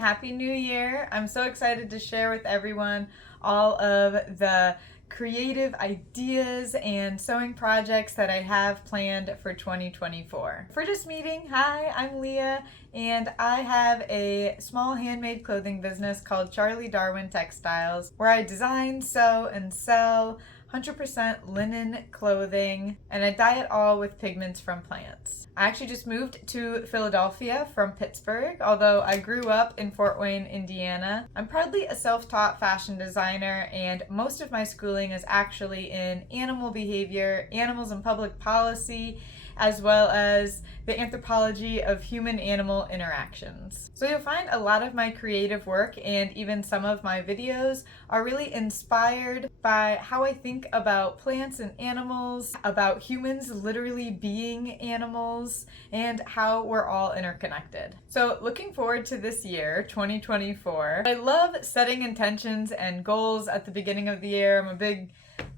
Happy New Year. I'm so excited to share with everyone all of the creative ideas and sewing projects that I have planned for 2024. If we're just meeting, hi, I'm Leah, and I have a small handmade clothing business called Darwin Textiles, where I design, sew, and sell 100% linen clothing, and I dye it all with pigments from plants. I actually just moved to Philadelphia from Pittsburgh, although I grew up in Fort Wayne, Indiana. I'm proudly a self-taught fashion designer, and most of my schooling is actually in animal behavior, animals and public policy, as well as the anthropology of human-animal interactions. So you'll find a lot of my creative work and even some of my videos are really inspired by how I think about plants and animals, about humans literally being animals, and how we're all interconnected. So looking forward to this year, 2024. I love setting intentions and goals at the beginning of the year.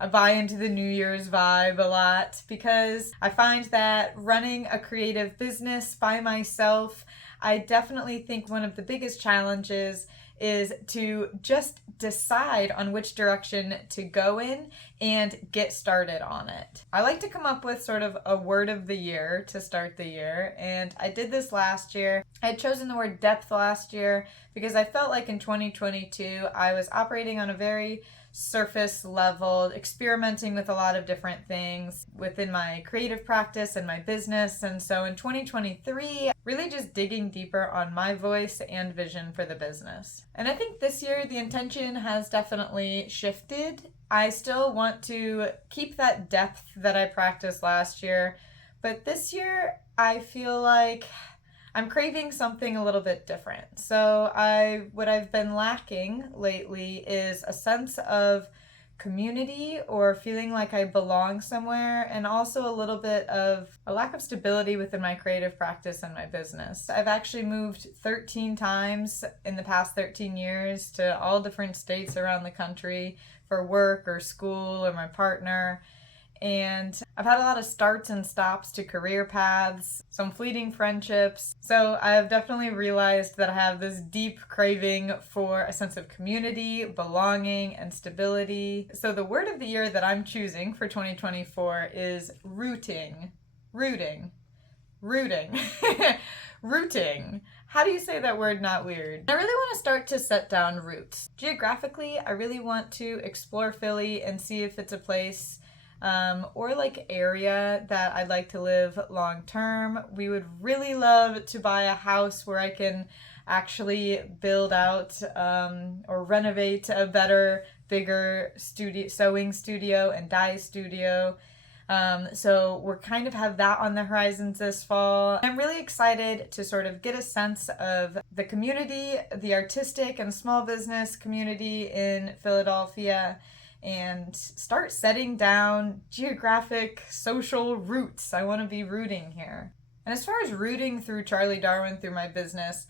I buy into the New Year's vibe a lot because I find that running a creative business by myself, I definitely think one of the biggest challenges is to just decide on which direction to go in and get started on it. I like to come up with sort of a word of the year to start the year, and I did this last year. I had chosen the word depth last year because I felt like in 2022 I was operating on a very surface level, experimenting with a lot of different things within my creative practice and my business. And so in 2023, really just digging deeper on my voice and vision for the business. And I think this year the intention has definitely shifted. I still want to keep that depth that I practiced last year, but this year I feel like I'm craving something a little bit different. So what I've been lacking lately is a sense of community or feeling like I belong somewhere, and also a little bit of a lack of stability within my creative practice and my business. I've actually moved 13 times in the past 13 years to all different states around the country for work or school or my partner. And I've had a lot of starts and stops to career paths, some fleeting friendships. So I've definitely realized that I have this deep craving for a sense of community, belonging, and stability. So the word of the year that I'm choosing for 2024 is rooting. Rooting. How do you say that word not weird? I really want to start to set down roots. Geographically, I really want to explore Philly and see if it's a place or like area that I'd like to live long term. We would really love to buy a house where I can actually build out or renovate a better, bigger sewing studio and dye studio. So we're kind of have that on the horizons this fall. I'm really excited to sort of get a sense of the community, the artistic and small business community in Philadelphia, and start setting down geographic, social roots. I want to be rooting here. And as far as rooting through Charlie Darwin, through my business,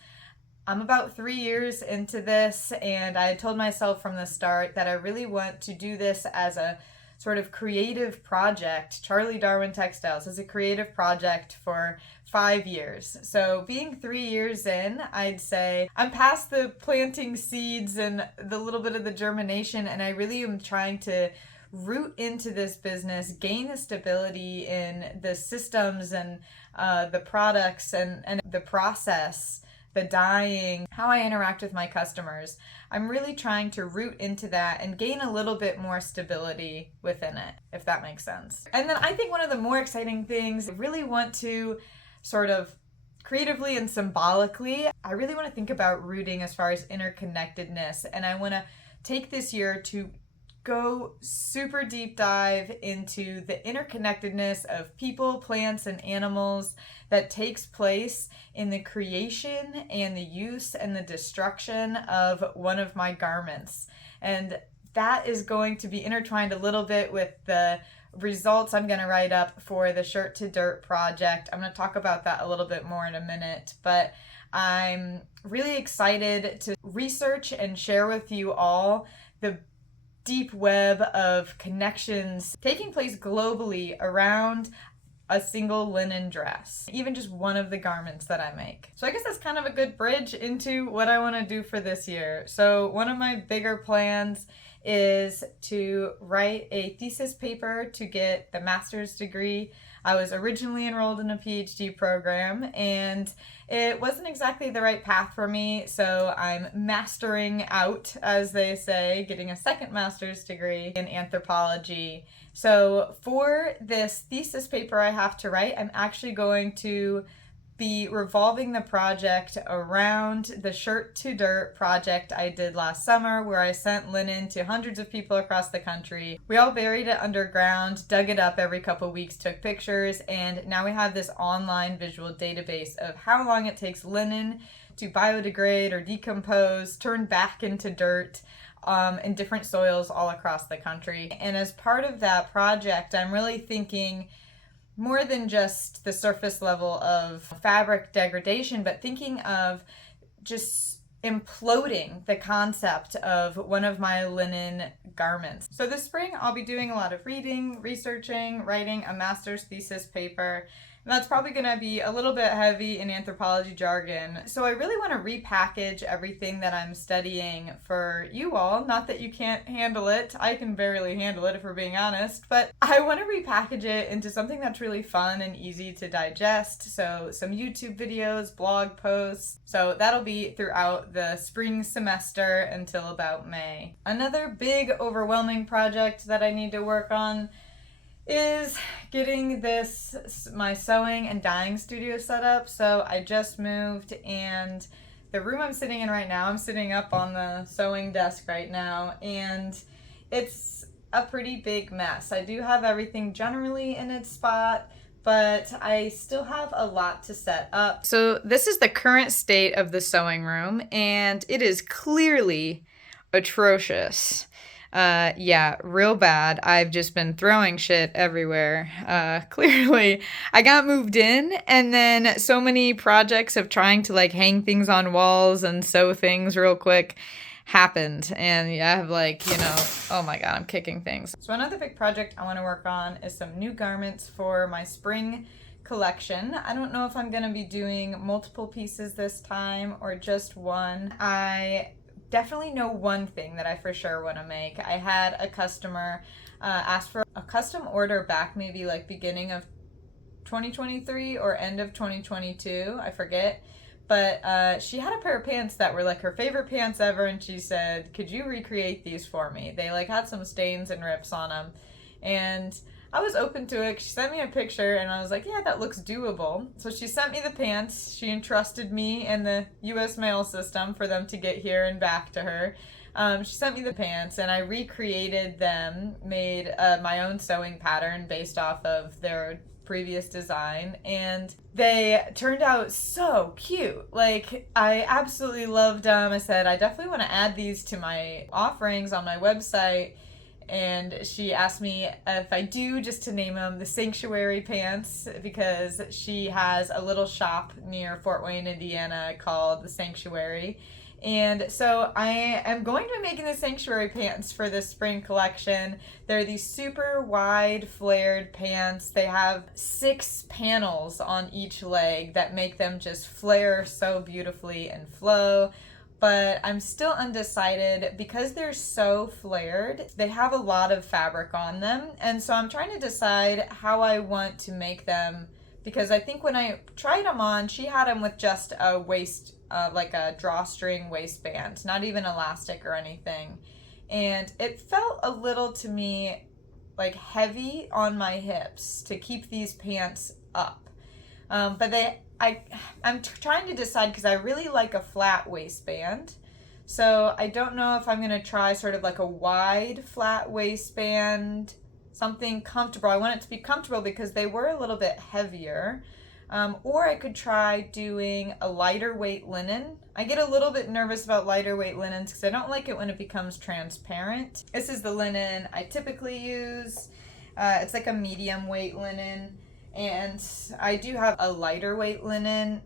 I'm about 3 years into this, and I told myself from the start that I really want to do this as a sort of creative project. Charlie Darwin Textiles is a creative project for 5 years. So being 3 years in, I'd say I'm past the planting seeds and the little bit of the germination, and I really am trying to root into this business, gain the stability in the systems and the products and the process, the dyeing, how I interact with my customers. I'm really trying to root into that and gain a little bit more stability within it, if that makes sense. And then I think one of the more exciting things, I really want to sort of creatively and symbolically, I really want to think about rooting as far as interconnectedness. And I want to take this year to go super deep dive into the interconnectedness of people, plants, and animals that takes place in the creation and the use and the destruction of one of my garments. And that is going to be intertwined a little bit with the results I'm going to write up for the Shirt to Dirt project. I'm going to talk about that a little bit more in a minute, but I'm really excited to research and share with you all the deep web of connections taking place globally around a single linen dress, even just one of the garments that I make. So I guess that's kind of a good bridge into what I want to do for this year. So one of my bigger plans is to write a thesis paper to get the master's degree. I was originally enrolled in a PhD program and it wasn't exactly the right path for me, so I'm mastering out, as they say, getting a second master's degree in anthropology. So for this thesis paper I have to write, I'm actually going to be revolving the project around the Shirt to Dirt project I did last summer, where I sent linen to hundreds of people across the country. We all buried it underground, dug it up every couple weeks, took pictures, and now we have this online visual database of how long it takes linen to biodegrade or decompose, turn back into dirt, in different soils all across the country. And as part of that project, I'm really thinking more than just the surface level of fabric degradation, but thinking of just imploding the concept of one of my linen garments. So this spring, I'll be doing a lot of reading, researching, writing a master's thesis paper. And that's probably going to be a little bit heavy in anthropology jargon. So I really want to repackage everything that I'm studying for you all. Not that you can't handle it. I can barely handle it if we're being honest. But I want to repackage it into something that's really fun and easy to digest. So some YouTube videos, blog posts. So that'll be throughout the spring semester until about May. Another big overwhelming project that I need to work on is getting my sewing and dyeing studio set up. So I just moved, and the room I'm sitting in right now, I'm sitting up on the sewing desk right now, and it's a pretty big mess. I do have everything generally in its spot, but I still have a lot to set up. So this is the current state of the sewing room, and it is clearly atrocious. Yeah, real bad. I've just been throwing shit everywhere. Clearly, I got moved in, and then so many projects of trying to like hang things on walls and sew things real quick happened. And yeah, I have oh my God, I'm kicking things. So another big project I want to work on is some new garments for my spring collection. I don't know if I'm going to be doing multiple pieces this time or just one. I definitely know one thing that I for sure want to make. I had a customer ask for a custom order back maybe like beginning of 2023 or end of 2022, I forget. But she had a pair of pants that were like her favorite pants ever, and she said, could you recreate these for me? They like had some stains and rips on them. And I was open to it. She sent me a picture and I was like, yeah, that looks doable. So she sent me the pants. She entrusted me in the US mail system for them to get here and back to her. She sent me the pants and I recreated them, made my own sewing pattern based off of their previous design, and they turned out so cute. Like, I absolutely loved them. I said, I definitely want to add these to my offerings on my website. And she asked me if I do, just to name them the Sanctuary Pants, because she has a little shop near Fort Wayne, Indiana called the Sanctuary. And so I am going to be making the Sanctuary Pants for this spring collection. They're these super wide flared pants. They have 6 panels on each leg that make them just flare so beautifully and flow. But I'm still undecided because they're so flared. They have a lot of fabric on them. And so I'm trying to decide how I want to make them, because I think when I tried them on, she had them with just a waist, like a drawstring waistband, not even elastic or anything. And it felt a little to me like heavy on my hips to keep these pants up. But I'm trying to decide because I really like a flat waistband. So I don't know if I'm going to try sort of like a wide flat waistband, something comfortable. I want it to be comfortable because they were a little bit heavier. Or I could try doing a lighter weight linen. I get a little bit nervous about lighter weight linens because I don't like it when it becomes transparent. This is the linen I typically use. It's like a medium weight linen. And I do have a lighter weight linen,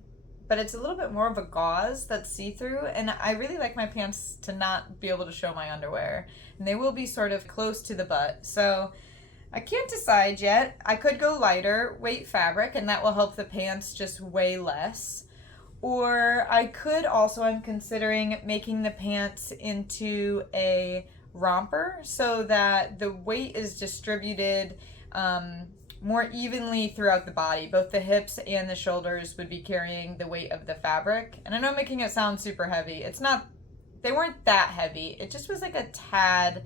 but it's a little bit more of a gauze that's see-through. And I really like my pants to not be able to show my underwear. And they will be sort of close to the butt. So I can't decide yet. I could go lighter weight fabric and that will help the pants just weigh less. Or I could also, I'm considering making the pants into a romper so that the weight is distributed more evenly throughout the body. Both the hips and the shoulders would be carrying the weight of the fabric. And I know I'm making it sound super heavy. It's not, they weren't that heavy. It just was like a tad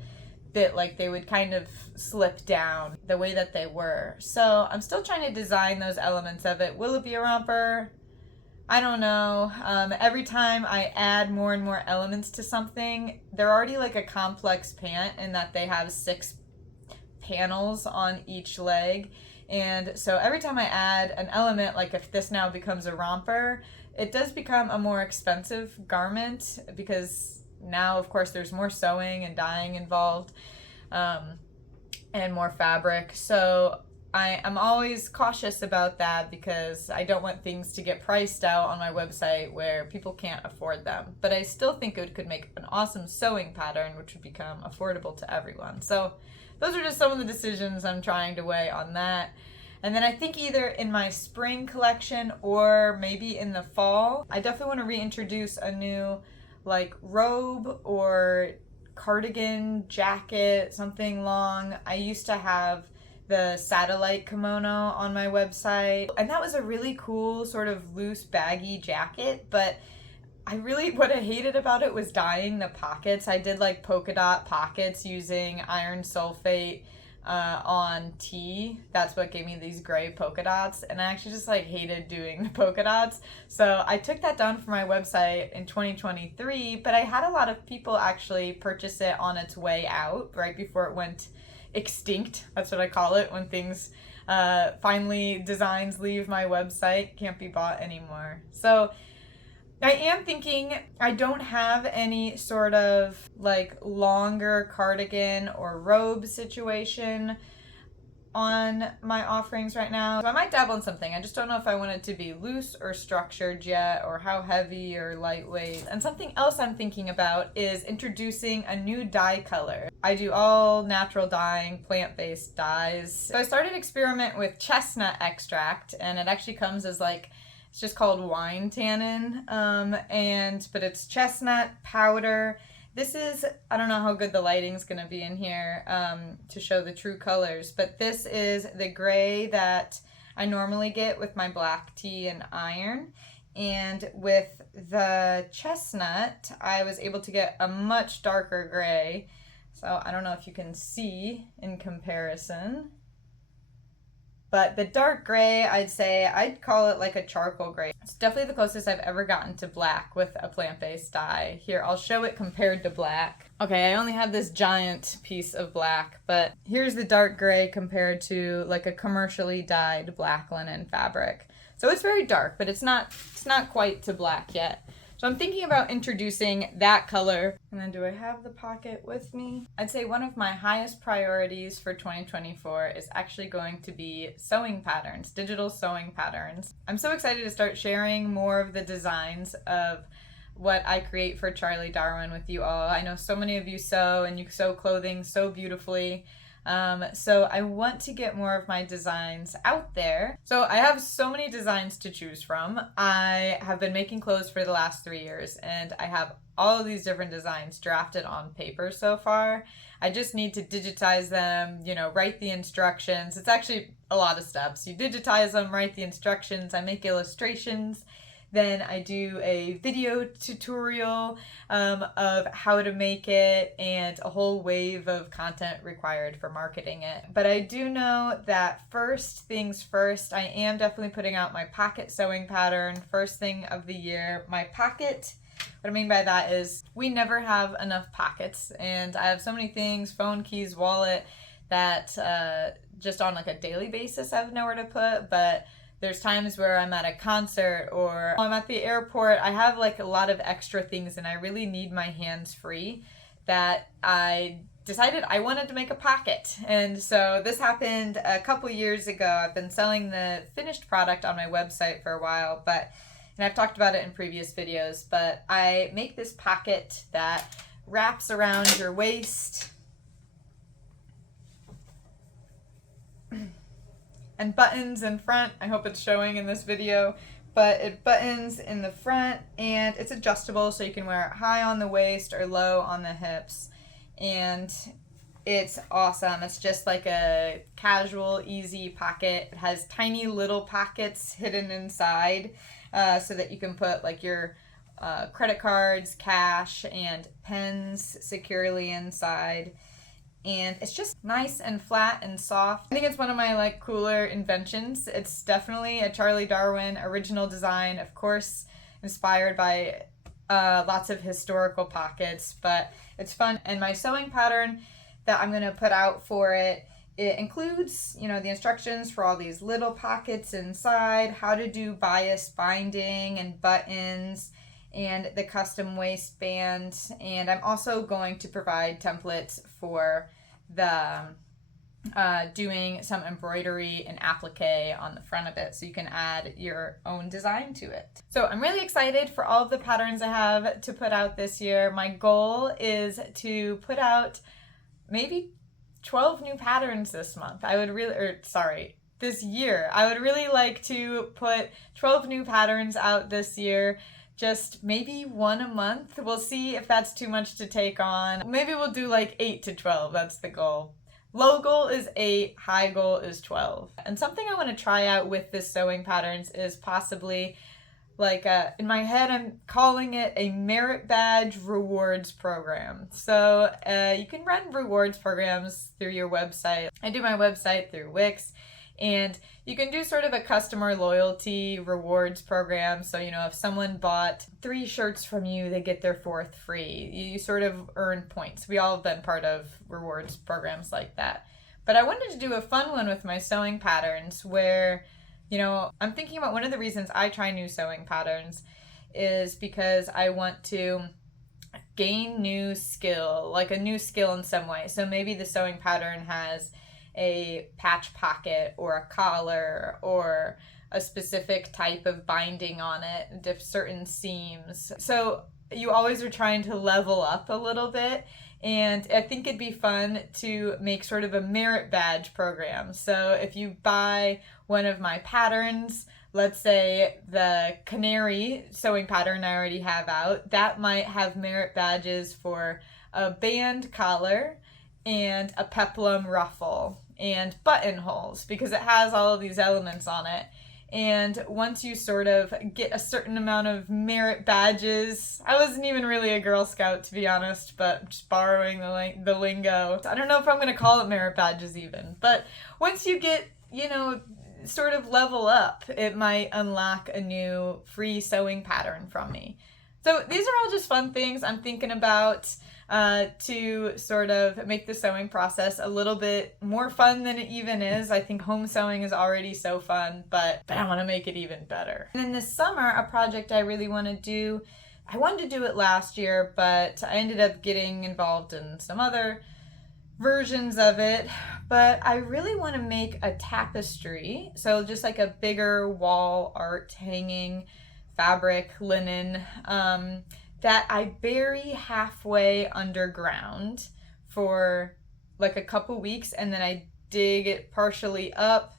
that like they would kind of slip down the way that they were. So I'm still trying to design those elements of it. Will it be a romper? I don't know. Every time I add more and more elements to something, they're already like a complex pant in that they have 6 panels on each leg. And so every time I add an element, like if this now becomes a romper, it does become a more expensive garment because now, of course, there's more sewing and dyeing involved, and more fabric. So I'm always cautious about that because I don't want things to get priced out on my website where people can't afford them. But I still think it could make an awesome sewing pattern, which would become affordable to everyone. So those are just some of the decisions I'm trying to weigh on that. And then I think either in my spring collection or maybe in the fall, I definitely want to reintroduce a new like robe or cardigan, jacket, something long. I used to have the satellite kimono on my website, and that was a really cool sort of loose baggy jacket, but what I hated about it was dyeing the pockets. I did like polka dot pockets using iron sulfate on tea. That's what gave me these gray polka dots, and I actually just like hated doing the polka dots. So I took that down for my website in 2023, but I had a lot of people actually purchase it on its way out, right before it went extinct. That's what I call it when things finally designs leave my website, can't be bought anymore. So I am thinking I don't have any sort of like longer cardigan or robe situation on my offerings right now. So I might dabble in something. I just don't know if I want it to be loose or structured yet, or how heavy or lightweight. And something else I'm thinking about is introducing a new dye color. I do all natural dyeing, plant-based dyes. So I started experiment with chestnut extract, and it actually comes as like, it's just called wine tannin, but it's chestnut powder. This is, I don't know how good the lighting's gonna be in here to show the true colors, but this is the gray that I normally get with my black tea and iron. And with the chestnut, I was able to get a much darker gray. So I don't know if you can see in comparison. But the dark gray, I'd call it like a charcoal gray. It's definitely the closest I've ever gotten to black with a plant-based dye. Here, I'll show it compared to black. Okay, I only have this giant piece of black, but here's the dark gray compared to like a commercially dyed black linen fabric. So it's very dark, but it's not quite to black yet. So I'm thinking about introducing that color. And then do I have the pocket with me? I'd say one of my highest priorities for 2024 is actually going to be sewing patterns, digital sewing patterns. I'm so excited to start sharing more of the designs of what I create for Charlie Darwin with you all. I know so many of you sew, and you sew clothing so beautifully. So I want to get more of my designs out there. So I have so many designs to choose from. I have been making clothes for the last 3 years, and I have all of these different designs drafted on paper so far. I just need to digitize them, write the instructions. It's actually a lot of steps. You digitize them, write the instructions, I make illustrations. Then I do a video tutorial of how to make it, and a whole wave of content required for marketing it. But I do know that first things first, I am definitely putting out my pocket sewing pattern first thing of the year. My pocket, what I mean by that is we never have enough pockets, and I have so many things, phone, keys, wallet, that just on like a daily basis I have nowhere to put. But there's times where I'm at a concert or I'm at the airport. I have like a lot of extra things, and I really need my hands free, that I decided I wanted to make a pocket. And so this happened a couple years ago. I've been selling the finished product on my website for a while, and I've talked about it in previous videos, but I make this pocket that wraps around your waist. and buttons in front. I hope it's showing in this video, but it buttons in the front and it's adjustable so you can wear it high on the waist or low on the hips. And it's awesome. It's just like a casual, easy pocket. It has tiny little pockets hidden inside so that you can put like your credit cards, cash, and pens securely inside. And it's just nice and flat and soft. I think it's one of my like cooler inventions. It's definitely a Charlie Darwin original design, of course, inspired by lots of historical pockets, but it's fun. And my sewing pattern that I'm gonna put out for it, it includes, you know, the instructions for all these little pockets inside, how to do bias binding and buttons, and the custom waistband. And I'm also going to provide templates for the doing some embroidery and applique on the front of it so you can add your own design to it. So I'm really excited for all of the patterns I have to put out this year. My goal is to put out maybe 12 new patterns this month. This year. I would really like to put 12 new patterns out this year. Just maybe one a month. We'll see if that's too much to take on. Maybe we'll do like 8 to 12. That's the goal. Low goal is 8, high goal is 12. And something I want to try out with this sewing patterns is possibly like in my head I'm calling it a merit badge rewards program. So you can run rewards programs through your website. I do my website through Wix. And you can do sort of a customer loyalty rewards program. So, you know, if someone bought 3 shirts from you, they get their 4th free. You sort of earn points. We all have been part of rewards programs like that. But I wanted to do a fun one with my sewing patterns where, you know, I'm thinking about one of the reasons I try new sewing patterns is because I want to gain new skill, like a new skill in some way. So maybe the sewing pattern has a patch pocket or a collar or a specific type of binding on it, certain seams. So you always are trying to level up a little bit, and I think it'd be fun to make sort of a merit badge program. So if you buy one of my patterns, let's say the canary sewing pattern I already have out, that might have merit badges for a band collar and a peplum ruffle and buttonholes because it has all of these elements on it. And once you sort of get a certain amount of merit badges, I wasn't even really a Girl Scout to be honest, but just borrowing the lingo. I don't know if I'm going to call it merit badges even, but once you get, you know, sort of level up, it might unlock a new free sewing pattern from me. So these are all just fun things I'm thinking about to sort of make the sewing process a little bit more fun than it even is. I think home sewing is already so fun, but I want to make it even better. And then this summer, a project I really want to do, I wanted to do it last year, but I ended up getting involved in some other versions of it, but I really want to make a tapestry. So just like a bigger wall art hanging fabric, linen, that I bury halfway underground for like a couple weeks, and then I dig it partially up,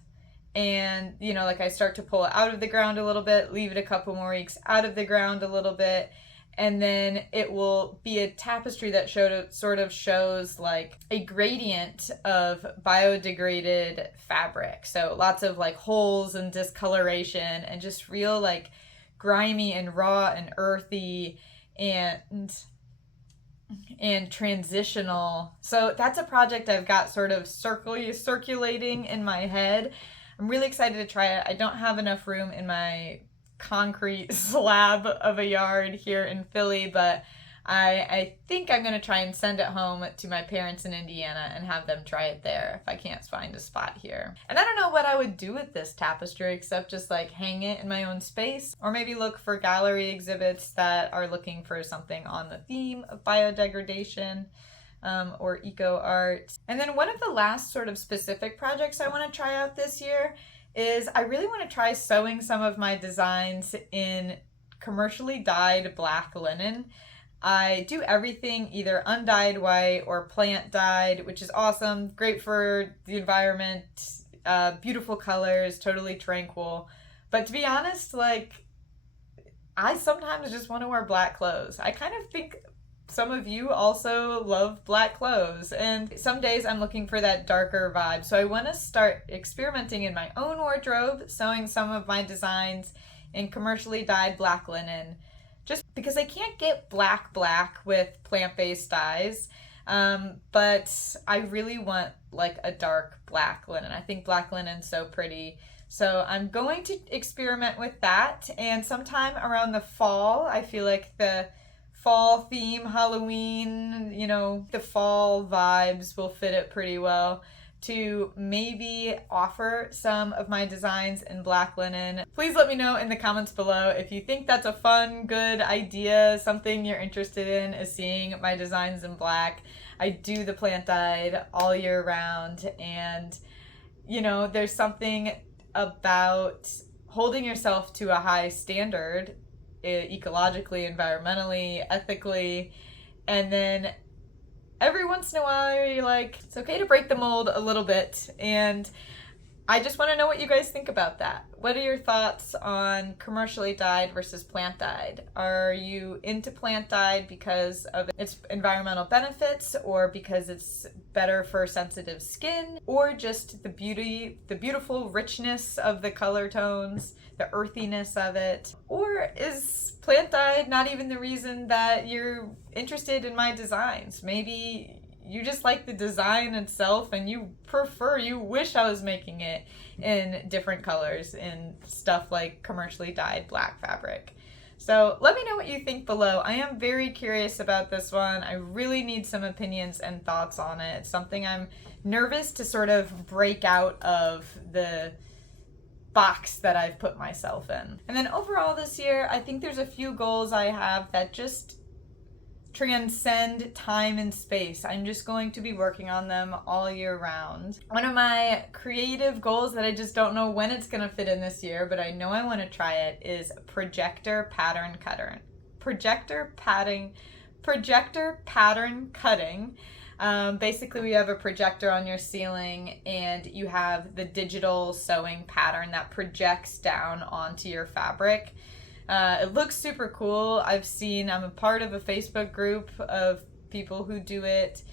and you know, like I start to pull it out of the ground a little bit, leave it a couple more weeks out of the ground a little bit, and then it will be a tapestry that sort of shows like a gradient of biodegraded fabric. So lots of like holes and discoloration and just real like grimy and raw and earthy and transitional. So that's a project I've got sort of circulating in my head. I'm really excited to try it. I don't have enough room in my concrete slab of a yard here in Philly, but I think I'm going to try and send it home to my parents in Indiana and have them try it there if I can't find a spot here. And I don't know what I would do with this tapestry except just like hang it in my own space, or maybe look for gallery exhibits that are looking for something on the theme of biodegradation or eco art. And then one of the last sort of specific projects I want to try out this year is I really want to try sewing some of my designs in commercially dyed black linen. I do everything either undyed white or plant dyed, which is awesome, great for the environment, beautiful colors, totally tranquil. But to be honest, like, I sometimes just want to wear black clothes. I kind of think some of you also love black clothes, and some days I'm looking for that darker vibe. So I want to start experimenting in my own wardrobe, sewing some of my designs in commercially dyed black linen, just because I can't get black with plant-based dyes. But I really want like a dark black linen. I think black linen's so pretty. So I'm going to experiment with that, and sometime around the fall, I feel like the fall theme, Halloween, you know, the fall vibes will fit it pretty well, to maybe offer some of my designs in black linen. Please let me know in the comments below if you think that's a fun, good idea, something you're interested in is seeing my designs in black. I do the plant dyed all year round, and you know, there's something about holding yourself to a high standard, ecologically, environmentally, ethically, and then every once in a while you're like, it's okay to break the mold a little bit. And I just want to know what you guys think about that. What are your thoughts on commercially dyed versus plant dyed? Are you into plant dyed because of its environmental benefits, or because it's better for sensitive skin, or just the beauty, the beautiful richness of the color tones, the earthiness of it? Or is plant dyed not even the reason that you're interested in my designs? Maybe you just like the design itself and you wish I was making it in different colors in stuff like commercially dyed black fabric. So let me know what you think below. I am very curious about this one. I really need some opinions and thoughts on it. It's something I'm nervous to sort of break out of the box that I've put myself in. And then overall this year, I think there's a few goals I have that just transcend time and space. I'm just going to be working on them all year round. One of my creative goals that I just don't know when it's gonna fit in this year, but I know I want to try it, is projector pattern cutting. Projector pattern cutting. Basically, we have a projector on your ceiling, and you have the digital sewing pattern that projects down onto your fabric. It looks super cool. I'm a part of a Facebook group of people who do it.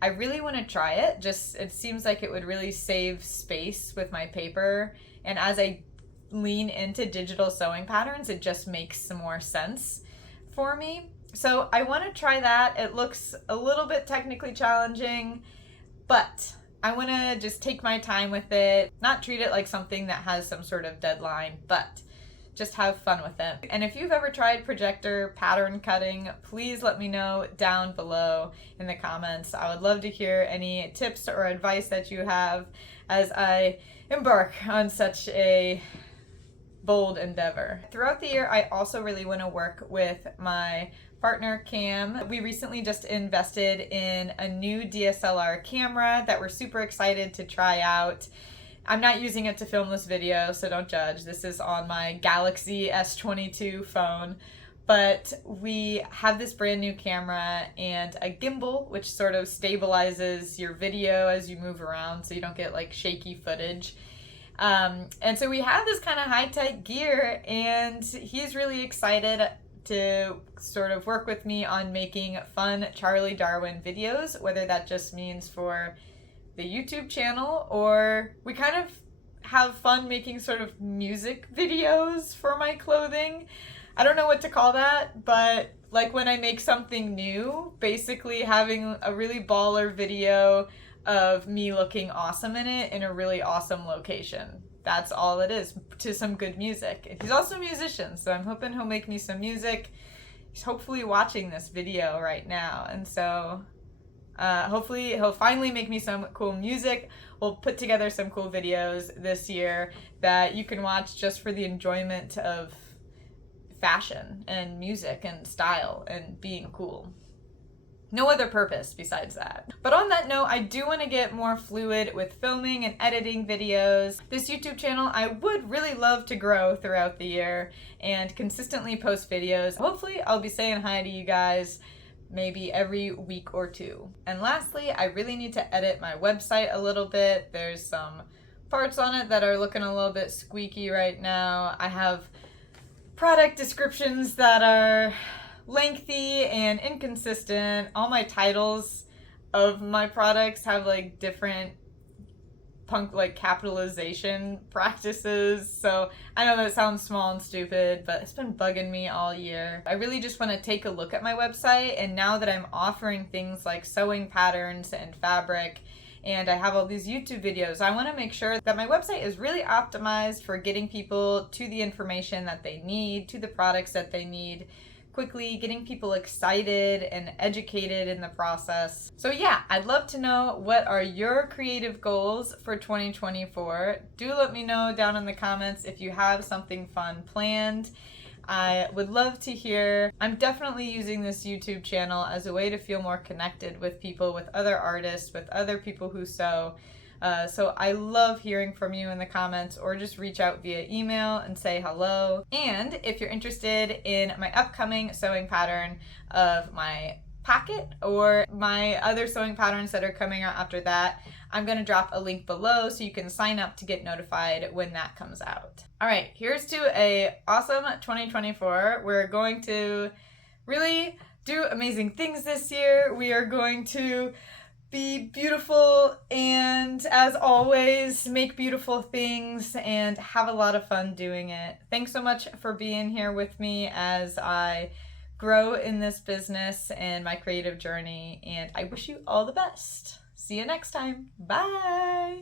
I really want to try it. It seems like it would really save space with my paper. And as I lean into digital sewing patterns, it just makes some more sense for me. So I want to try that. It looks a little bit technically challenging, but I want to just take my time with it, not treat it like something that has some sort of deadline, but just have fun with it. And if you've ever tried projector pattern cutting, please let me know down below in the comments. I would love to hear any tips or advice that you have as I embark on such a bold endeavor. Throughout the year, I also really want to work with my partner Cam. We recently just invested in a new DSLR camera that we're super excited to try out. I'm not using it to film this video, so don't judge. This is on my Galaxy S22 phone, but we have this brand new camera and a gimbal, which sort of stabilizes your video as you move around so you don't get like shaky footage. And so we have this kind of high-tech gear, and he's really excited to sort of work with me on making fun Charlie Darwin videos, whether that just means for the YouTube channel, or we kind of have fun making sort of music videos for my clothing. I don't know what to call that, but like when I make something new, basically having a really baller video of me looking awesome in it in a really awesome location. That's all it is, to some good music. He's also a musician, so I'm hoping he'll make me some music. He's hopefully watching this video right now, and so hopefully he'll finally make me some cool music. We'll put together some cool videos this year that you can watch just for the enjoyment of fashion and music and style and being cool. No other purpose besides that. But on that note, I do want to get more fluid with filming and editing videos. This YouTube channel, I would really love to grow throughout the year and consistently post videos. Hopefully I'll be saying hi to you guys maybe every week or two. And lastly, I really need to edit my website a little bit. There's some parts on it that are looking a little bit squeaky right now. I have product descriptions that are lengthy and inconsistent. All my titles of my products have like different capitalization practices. So I know that sounds small and stupid, but it's been bugging me all year. I really just want to take a look at my website, and now that I'm offering things like sewing patterns and fabric, and I have all these YouTube videos, I want to make sure that my website is really optimized for getting people to the information that they need, to the products that they need quickly, getting people excited and educated in the process. So yeah, I'd love to know, what are your creative goals for 2024? Do let me know down in the comments if you have something fun planned. I would love to hear. I'm definitely using this YouTube channel as a way to feel more connected with people, with other artists, with other people who sew. So I love hearing from you in the comments, or just reach out via email and say hello. And if you're interested in my upcoming sewing pattern of my pocket, or my other sewing patterns that are coming out after that, I'm going to drop a link below so you can sign up to get notified when that comes out. All right, here's to a awesome 2024. We're going to really do amazing things this year. We are going to be beautiful, and as always, make beautiful things and have a lot of fun doing it. Thanks so much for being here with me as I grow in this business and my creative journey, and I wish you all the best. See you next time. Bye.